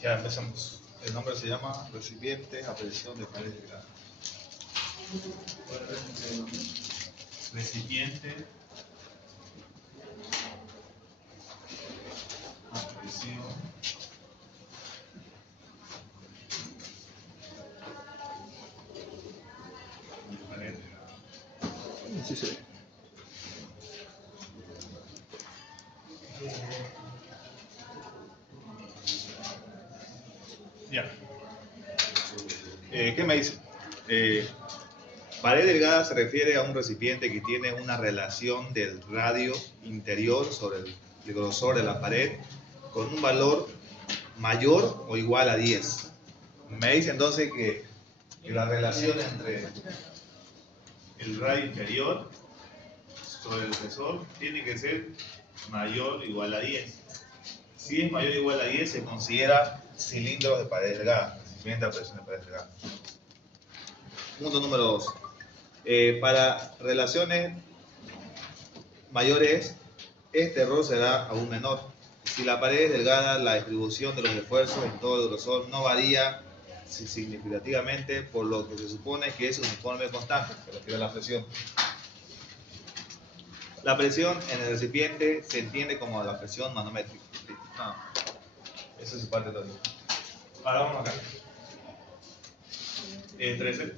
Ya empezamos. El nombre se llama recipiente a presión de pared delgada. Recipiente a presión de pared delgada. Sí, sí. Ya. ¿Qué me dice? Pared delgada se refiere a un recipiente que tiene una relación del radio interior sobre el grosor de la pared con un valor mayor o igual a 10. Me dice entonces que la relación entre el radio interior sobre el espesor tiene que ser mayor o igual a 10. Si es mayor o igual a 10 se considera cilindros de pared delgada, recipiente a presión de pared delgada. Punto número 2. Para relaciones mayores, este error será aún menor. Si la pared es delgada, la distribución de los esfuerzos en todo el grosor no varía significativamente, por lo que se supone que es uniforme constante, se refiere a la presión. La presión en el recipiente se entiende como la presión manométrica. No, eso es parte de todo. Ahora vamos acá.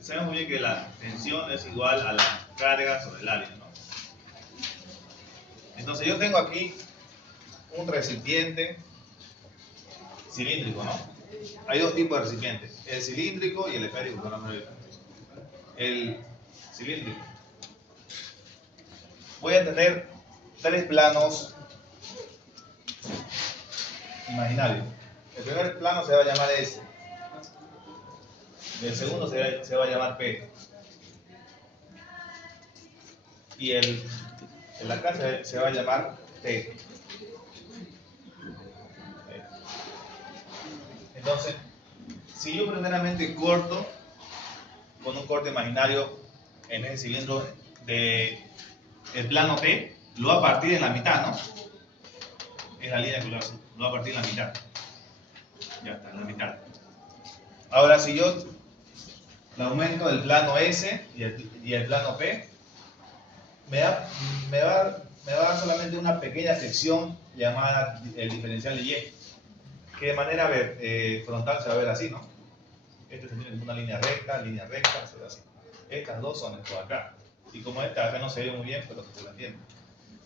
Sabemos muy bien que la tensión es igual a la carga sobre el área, ¿no? Entonces yo tengo aquí un recipiente cilíndrico, ¿no? Hay dos tipos de recipientes, el cilíndrico y el esférico. El cilíndrico. Voy a tener tres planos imaginarios. El primer plano se va a llamar S. El segundo se va a llamar P. Y el acá se va a llamar T. Entonces, si yo primeramente corto con un corte imaginario en ese cilindro del plano T, lo va a partir en la mitad, ¿no? Es la línea que lo va a partir en la mitad. Ya está, en la mitad. Ahora, si yo le aumento el plano S y el plano P, me va a dar solamente una pequeña sección llamada el diferencial de Y, que de manera frontal se va a ver así, ¿no? Este se tiene como una línea recta, se ve así. Estas dos son esto de acá. Y como esta acá no se ve muy bien, pero se la entiende.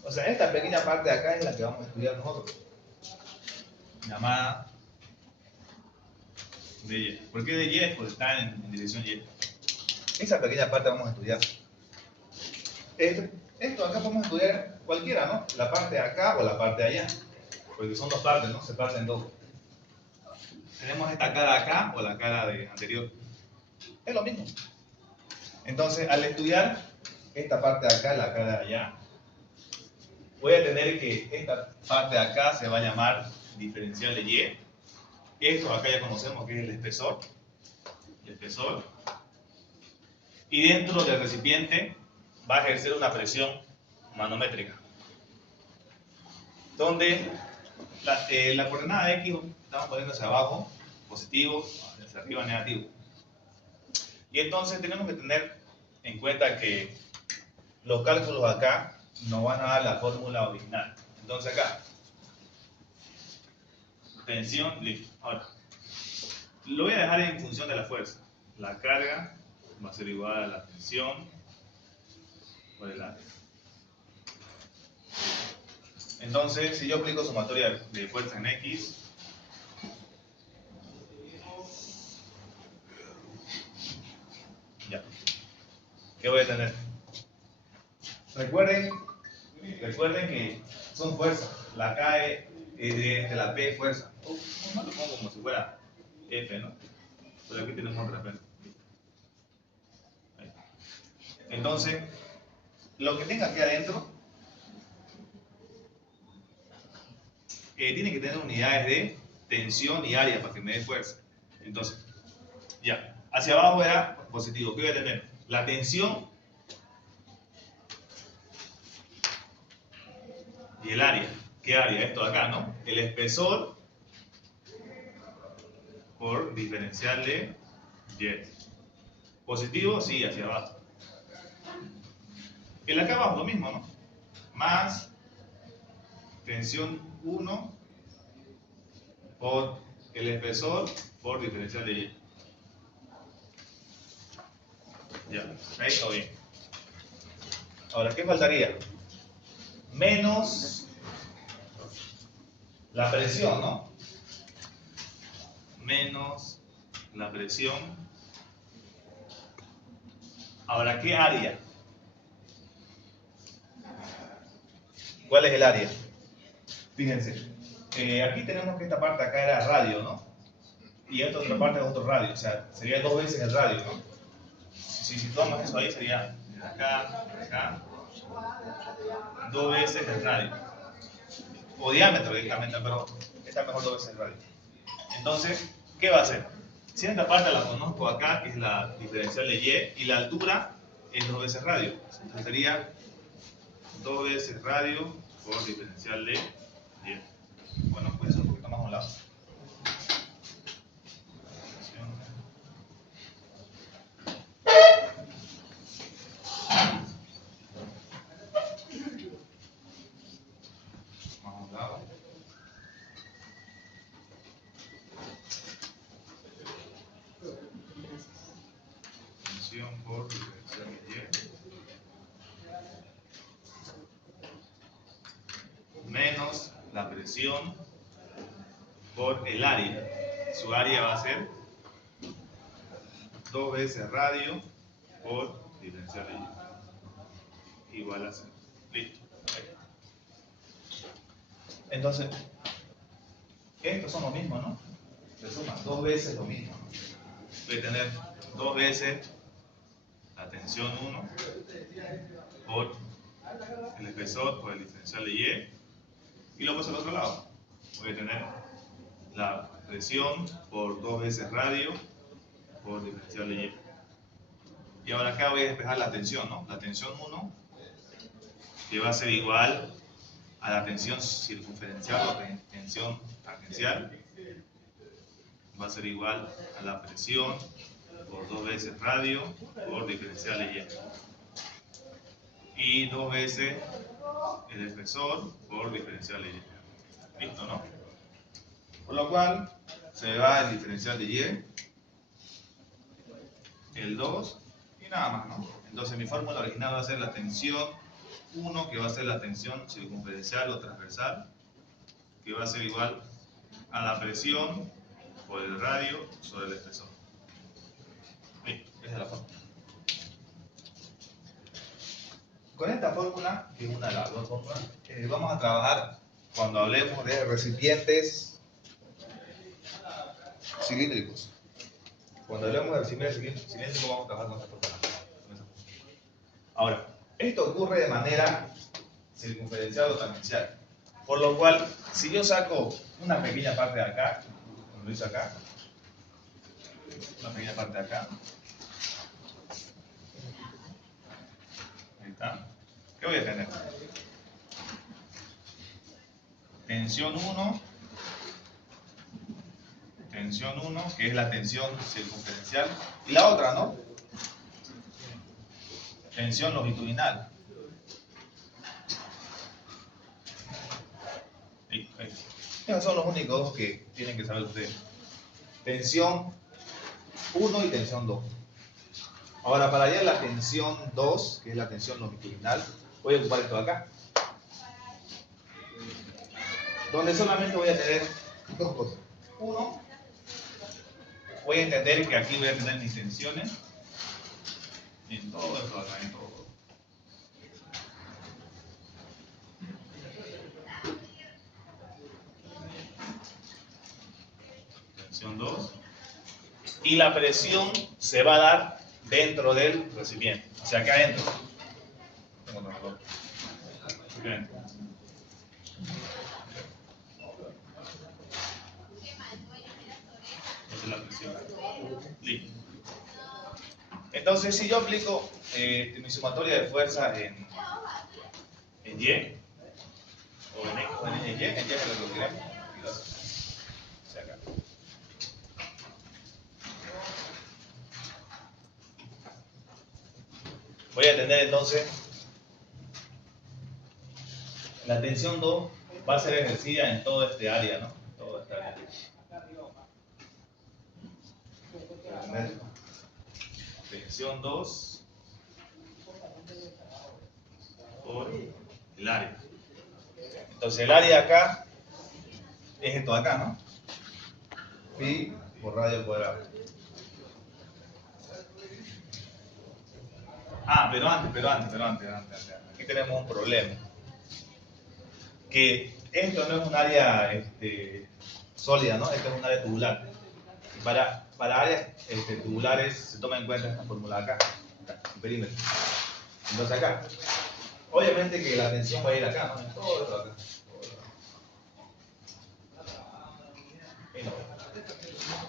O sea, esta pequeña parte de acá es la que vamos a estudiar nosotros, llamada de Y. ¿Por qué de Y? Porque está en dirección Y. Esa pequeña parte vamos a estudiar. Esto acá podemos estudiar cualquiera, ¿no? La parte de acá o la parte de allá. Porque son dos partes, ¿no? Se parten en dos. Tenemos esta cara de acá o la cara de anterior. Es lo mismo. Entonces, al estudiar esta parte de acá, la cara de allá, voy a tener que esta parte de acá se va a llamar diferencial de Y Esto acá ya conocemos que es el espesor. El espesor. Y dentro del recipiente va a ejercer una presión manométrica. Donde la coordenada X estamos poniendo hacia abajo, positivo, hacia arriba, negativo. Y entonces tenemos que tener en cuenta que los cálculos acá nos van a dar la fórmula original. Entonces acá, tensión, listo. Ahora, lo voy a dejar en función de la fuerza. La carga va a ser igual a la tensión por el área. Entonces, si yo aplico sumatoria de fuerza en X, ya, ¿qué voy a tener? Recuerden que son fuerzas. La K es de la P fuerza. No lo pongo como si fuera F, ¿no? Pero aquí tenemos otra P. Ahí. Entonces, lo que tenga aquí adentro tiene que tener unidades de tensión y área para que me dé fuerza. Entonces, ya, hacia abajo era positivo. ¿Qué voy a tener? La tensión y el área. ¿Qué área? Esto de acá, ¿no? El espesor por diferencial de Y. Positivo, sí, hacia abajo. El acá abajo lo mismo, ¿no? Más tensión 1 por el espesor por diferencial de Y. Ya, ahí está bien. Ahora, ¿qué faltaría? Menos la presión, ¿no? Menos la presión. Ahora, ¿qué área? ¿Cuál es el área? Fíjense, aquí tenemos que esta parte acá era radio, ¿no? Y esta otra parte es otro radio, o sea, sería 2 veces el radio, ¿no? Si situamos eso ahí, sería de acá, 2 veces el radio. O diámetro directamente, pero está mejor 2 veces el radio. Entonces, ¿qué va a hacer? Si esta parte la conozco acá, que es la diferencial de Y la altura es 2 veces radio. Entonces sería 2 veces radio por diferencial de Y. Bueno, pues un poquito más a un lado. Más a un lado. Tensión por diferencial de Y. Menos la presión por el área. Su área va a ser 2 veces radio por diferencial de Y. Igual a 0. Listo. Entonces, estos son lo mismo, ¿no? Se suman 2 veces lo mismo. Voy a tener 2 veces la tensión 1 por el espesor por el diferencial de Y. Y lo paso al otro lado. Voy a tener la presión por 2 veces radio por diferencial de Y. Y ahora acá voy a despejar la tensión, ¿no? La tensión 1, que va a ser igual a la tensión circunferencial o tensión tangencial, va a ser igual a la presión por 2 veces radio por diferencial de Y. Y 2 veces el espesor por diferencial de Y. ¿Listo, no? Por lo cual, se va el diferencial de Y, el 2 y nada más, ¿no? Entonces mi fórmula original va a ser la tensión 1, que va a ser la tensión circunferencial o transversal, que va a ser igual a la presión por el radio sobre el espesor. ¿Sí? Esa es la fórmula. Con esta fórmula, que es una de las dos fórmulas, vamos a trabajar cuando hablemos de recipientes cilíndricos. Cuando hablemos de recipientes cilíndricos vamos a trabajar con esta fórmula. Ahora, esto ocurre de manera circunferencial o tangencial. Por lo cual, si yo saco una pequeña parte de acá, Lo hice acá. Una pequeña parte acá. Ahí está. ¿Qué voy a tener? Tensión 1. Tensión 1, que es la tensión circunferencial. Y la otra, ¿no? Tensión longitudinal. Esos son los únicos dos que tienen que saber ustedes. Tensión 1 y tensión 2. Ahora, para hallar la tensión 2, que es la tensión longitudinal, voy a ocupar esto de acá. Donde solamente voy a tener dos cosas. Uno, voy a entender que aquí voy a tener mis tensiones en todo esto acá, en todo. Tensión 2. Y la presión se va a dar dentro del recipiente. O sea, acá adentro. Tengo otro reloj. Acá adentro. Esa es la presión. Listo. Entonces, si yo aplico mi sumatoria de fuerza en Y, o en X, o en Y es lo que queremos. O sea, acá. Voy a tener entonces la tensión 2 va a ser ejercida en todo este área, ¿no? Todo este área. Tensión 2 por el área. Entonces el área acá es esto de acá, ¿no? Pi por radio al cuadrado. Ah, pero antes. Aquí tenemos un problema. Que esto no es un área sólida, ¿no? Esto es un área tubular. Para áreas tubulares se toma en cuenta esta fórmula acá, el perímetro. Entonces acá, obviamente que la tensión va a ir acá, ¿no? En todo esto acá.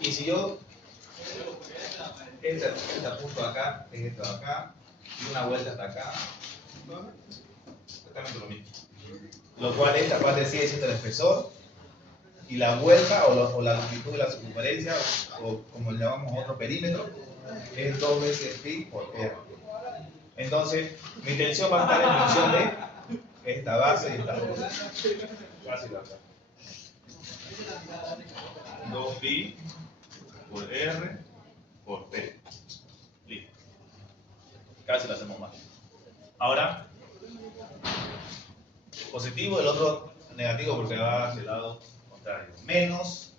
Y si yo, este punto acá es esto de acá, y una vuelta hasta acá, exactamente lo mismo. Lo cual esta parte sigue siendo el espesor, y la vuelta o la longitud de la circunferencia, o como le llamamos otro perímetro, es 2 veces pi por r. Entonces, mi tensión va a estar en función de esta base y esta base. Casi la base. 2 pi por r por p. Listo. Casi la hacemos más. Ahora, positivo, el otro negativo porque va hacia el lado contrario. Menos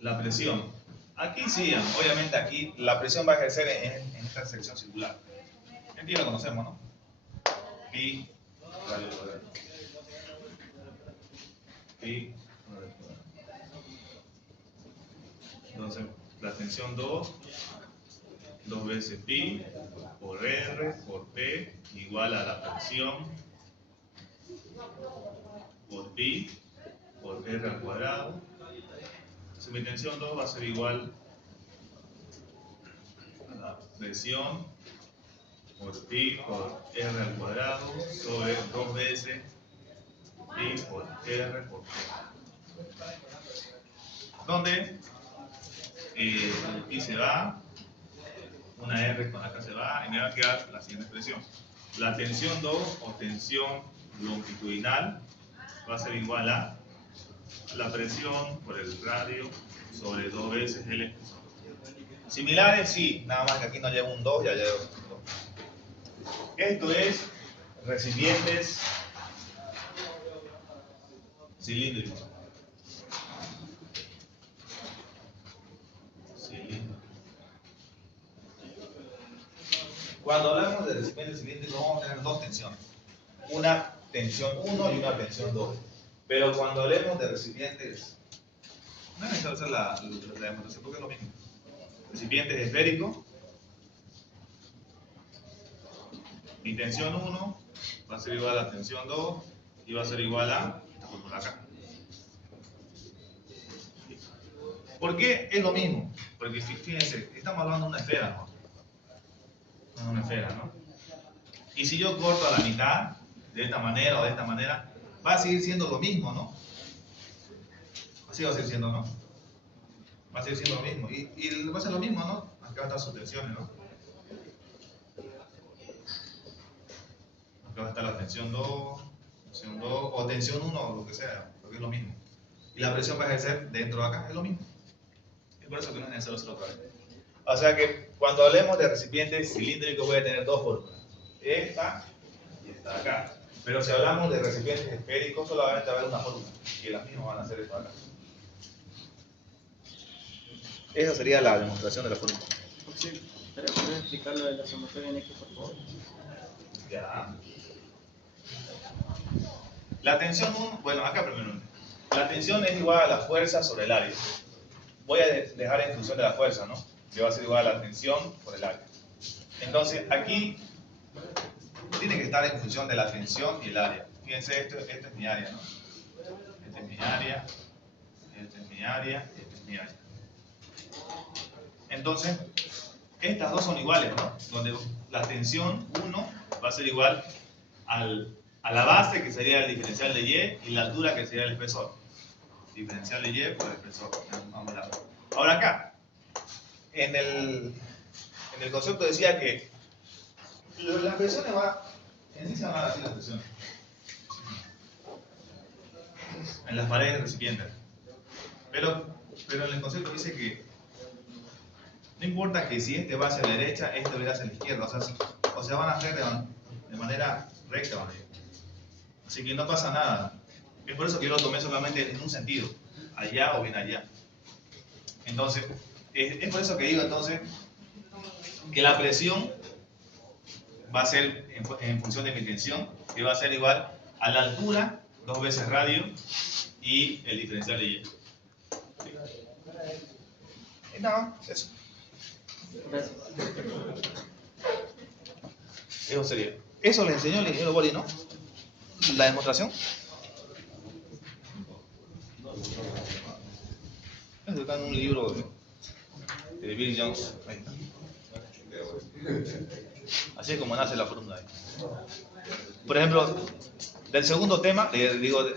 la presión. Aquí sí, obviamente aquí la presión va a ejercer en esta sección circular. Aquí lo conocemos, ¿no? Pi radio al cuadrado. Pi radio al cuadrado. Entonces, la tensión 2 veces pi por r por p igual a la presión por pi por r al cuadrado. Entonces mi tensión 2 va a ser igual a la presión por pi por r al cuadrado sobre 2 veces pi por r por p. Donde el pi se va, una r con acá se va, y me va a quedar la siguiente expresión. La tensión 2 o tensión longitudinal va a ser igual a la presión por el radio sobre 2 veces el espesor. Similares, sí, nada más que aquí no lleva un 2, ya lleva un 2. Esto es recipientes cilíndricos. Cuando hablamos de recipientes cilíndricos vamos a tener dos tensiones. Una tensión 1 y una tensión 2. Pero cuando hablemos de recipientes, no es necesario hacer la demostración porque es lo mismo. Recipientes esféricos, mi tensión 1 va a ser igual a la tensión 2 y va a ser igual a esta fórmula acá. ¿Por qué es lo mismo? Porque fíjense, estamos hablando de una esfera, ¿no? No es una esfera, ¿no? Y si yo corto a la mitad, de esta manera o de esta manera, va a seguir siendo lo mismo, ¿no? Así va a seguir siendo, ¿no? Va a seguir siendo lo mismo. Y va a ser lo mismo, ¿no? Acá va a estar sus tensiones, ¿no? Acá va a estar la tensión 2 o tensión 1 o lo que sea, porque es lo mismo. Y la presión va a ejercer dentro de acá, es lo mismo. Es por eso que no es necesario hacerlo otra vez. O sea que cuando hablemos de recipientes cilíndricos voy a tener dos fórmulas. Esta y esta de acá. Pero si hablamos de recipientes esféricos solamente va a haber una fórmula. Y las mismas van a ser esto acá. Esa sería la demostración de la fórmula. Sí, pero ¿puedes explicar lo de la sumatoria en X, por favor? Ya. La tensión 1, bueno, acá primero. La tensión es igual a la fuerza sobre el área. Voy a dejar en función de la fuerza, ¿no? Que va a ser igual a la tensión por el área. Entonces, aquí tiene que estar en función de la tensión y el área. Fíjense, esto es mi área, ¿no? Esta es mi área, esta es mi área, esta es mi área. Entonces, estas dos son iguales, ¿no? Donde la tensión 1 va a ser igual a la base, que sería el diferencial de Y, y la altura, que sería el espesor. Diferencial de Y por el espesor. Vamos a ver. Ahora acá, en el concepto decía que las presiones en sí se van a dar así las presiones. En las paredes del recipiente. Pero en el concepto dice que no importa que si este va hacia la derecha, este va a ir hacia la izquierda. O sea van a hacer de manera recta. ¿Vale? Así que no pasa nada. Es por eso que yo lo tomé solamente en un sentido. Allá o bien allá. Entonces, es por eso que digo entonces que la presión va a ser en función de mi tensión, que va a ser igual a la altura, 2 veces radio, y el diferencial de Y. Y nada, eso. Gracias. Eso sería. Eso le enseñó el ingeniero Bori, ¿no? La demostración. Esto está en un libro de Bill Jones. Ahí está. Así es como nace la fórmula ahí. Por ejemplo, del segundo tema, digo, de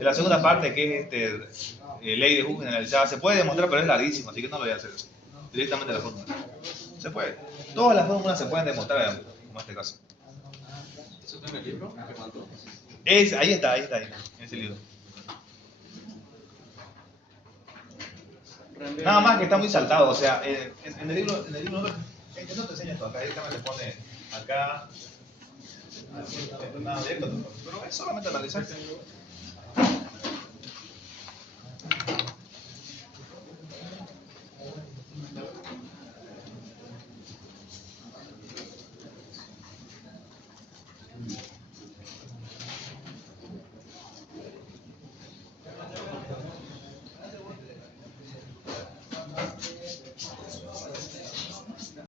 la segunda parte, que es ley de Hooke generalizada, se puede demostrar, pero es larguísimo, así que no lo voy a hacer directamente la fórmula. Se puede. Todas las fórmulas se pueden demostrar, como en este caso. ¿Eso está en el libro que mandó? Ahí está, en ese libro. Nada más que está muy saltado, o sea, en el libro no te enseña esto, acá directamente pone acá, nada directo, pero es solamente analizar.